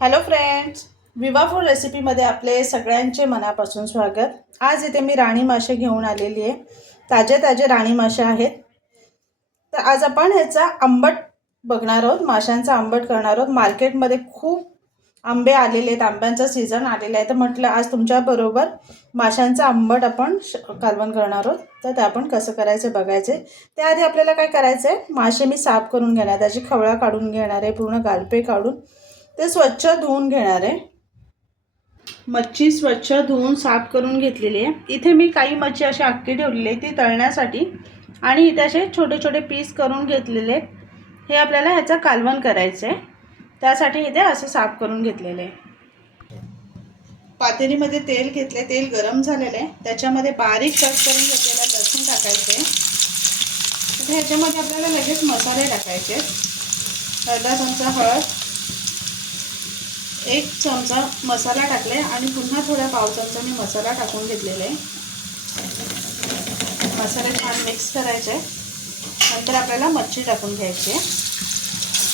Hello friends Viva food रेसिपीमध्ये आपले सगळ्यांचे मनापासून स्वागत. आज इथे मी राणी मासे घेऊन आलेली आहे. ताजे ताजे राणी मासे आहेत. तर आज आपण ह्याचा आंबट बघणार आहोत माशांचा आंबट करणार आहोत. मार्केटमध्ये खूप आंबे आलेले आहेत आंब्यांचा सीझन आलेला आहे. तर म्हटलं आज तुमच्याबरोबर माशांचा आंबट आपण श कालवण करणार आहोत. तर ते आपण कसं करायचं बघायचे त्याआधी आपल्याला काय करायचं आहे मासे मी साफ करून घेणार त्याची खवळा काढून घेणार आहे पूर्ण गालपे काढून. ते स्वच्छ धुवून घेणार आहे. मच्छी स्वच्छ धुवून साफ करून घेतलेली आहे. इथे मी काही मच्छी अशी अख्खी ठेवलेली आहे ती तळण्यासाठी. आणि इथे असे छोटे छोटे पीस करून घेतलेले आहेत. हे आपल्याला ह्याचं कालवण करायचं आहे त्यासाठी इथे असं साफ करून घेतलेलं आहे. पातेलीमध्ये तेल घेतले तेल गरम झालेलं आहे. त्याच्यामध्ये बारीक कट करून घेतलेला लसूण टाकायचे आहे. ह्याच्यामध्ये आपल्याला लगेच मसाले टाकायचे अर्धा चमचा हळद. एक चमचा मसाला टाकले आणि पुन्हा थोड्या पाव चमचा मी मसाला टाकून घेतलेला आहे. मसाले छान मिक्स करायचे. नंतर आपल्याला मच्छी टाकून घ्यायची आहे.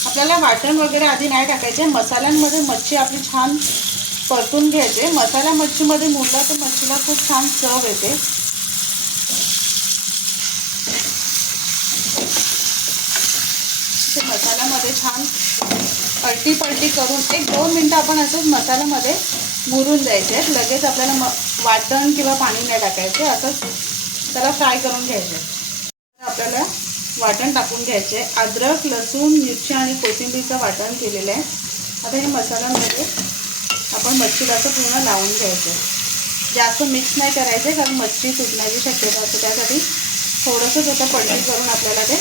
आपल्याला वाटण वगैरे आधी नाही टाकायचे. मसाल्यांमध्ये मच्छी आपली छान परतून घ्यायचे. मसाला मच्छीमध्ये मुरला तर मच्छीला खूप छान चव येते. ते मसाल्यामध्ये छान पलटी पलटी करून एक दोन मिनटं आपण असंच मसाल्यामध्ये मुरून द्यायचे आहेत. लगेच आपल्याला म वाटण किंवा पाणी नाही टाकायचे. असंच त्याला फ्राय करून घ्यायचे. आपल्याला वाटण टाकून घ्यायचे. अद्रक लसूण मिरची आणि कोथिंबीरचं वाटण केलेलं आहे. आता हे मसाल्यामध्ये आपण मच्छीला असं पूर्ण लावून घ्यायचं. जास्त मिक्स नाही करायचे कारण मच्छी तुटण्याची शक्यता असते. त्यासाठी थोडंसं त्याचं पलटी करून आपल्याला ते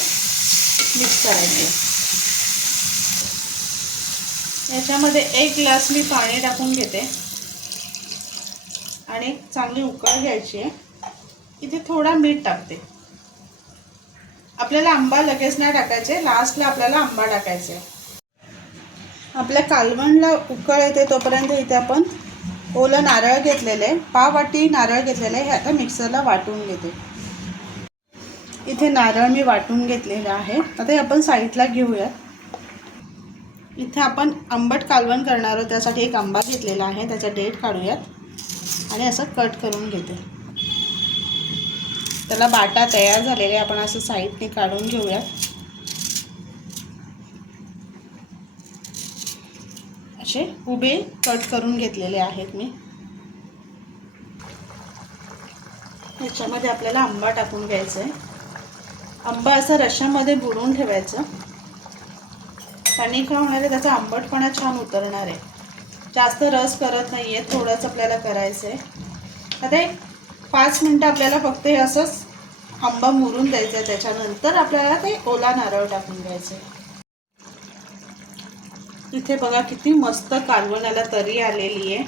मिक्स करायचे. याच्यामध्ये एक ग्लास मी पाणी टाकून घेते. आणि चांगली उकळ घ्यायची आहे. इथे थोडा मीठ टाकते. आपल्याला आंबा लगेच नाही टाकायचे लास्टला आपल्याला आंबा टाकायचे. आपल्या कालवणला उकळ येते तोपर्यंत इथे आपण ओलं नारळ घेतलेलं आहे पाव वाटी नारळ घेतलेलं आहे हे आता मिक्सरला वाटून घेते. इथे नारळ मी वाटून घेतलेलं आहे. आता हे आपण साईडला घेऊयात. इथे आपण आंबट कालवण करणार आहोत. त्यासाठी एक आंबा घेतलेला आहे. त्याचा डेट काढूयात. आणि असं कट करून घेते. त्याला बाटा तयार झालेले आपण असं साईडने काढून घेऊयात. असे उभे कट करून घेतलेले आहेत मी. याच्यामध्ये आपल्याला आंबा टाकून घ्यायचा आहे आंबा असं रश्यामध्ये बुडून ठेवायचं. त्याने का होणार आहे त्याचा आंबटपणा छान उतरणार आहे. जास्त रस करत नाही आहे थोडंच आपल्याला करायचं आहे आता एक पाच मिनटं आपल्याला फक्त हे असंच आंबा मुरून द्यायचं आहे त्याच्यानंतर आपल्याला ते ओला नारळ टाकून द्यायचं आहे इथे बघा किती मस्त कालवणाला तरी आलेली आहे.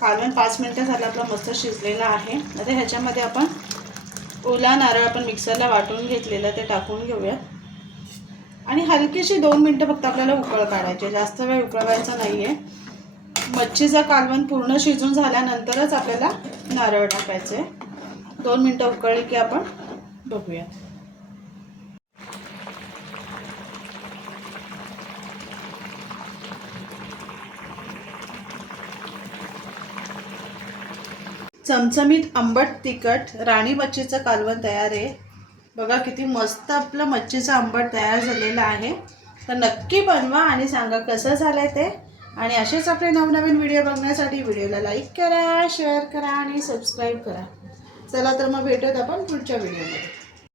कालवण पाच मिनटं झालं आपलं मस्त शिजलेलं आहे. आता ह्याच्यामध्ये आपण ओला नारळ आपण मिक्सरला वाटून घेतलेलं ते टाकून घेऊयात. आणि हलकीशी दोन मिनटं फक्त आपल्याला उकळ काढायचे जास्त वेळ उकळवायचा नाही आहे मच्छीचं कालवण पूर्ण शिजून झाल्यानंतरच आपल्याला नारळ टाकायचे दोन मिनटं उकळली की आपण बघूया. चमचमीत आंबट तिखट राणी मच्छीचं कालवण तयार आहे. बघा किती मस्त आपलं मच्छीचं आंबट तयार झालेलं आहे. तर नक्की बनवा आणि सांगा कसं झालं आहे ते. आणि असेच आपले नवनवीन व्हिडिओ बघण्यासाठी व्हिडिओला लाईक करा शेअर करा आणि सबस्क्राईब करा. चला तर मग भेटत आपण पुढच्या व्हिडिओमध्ये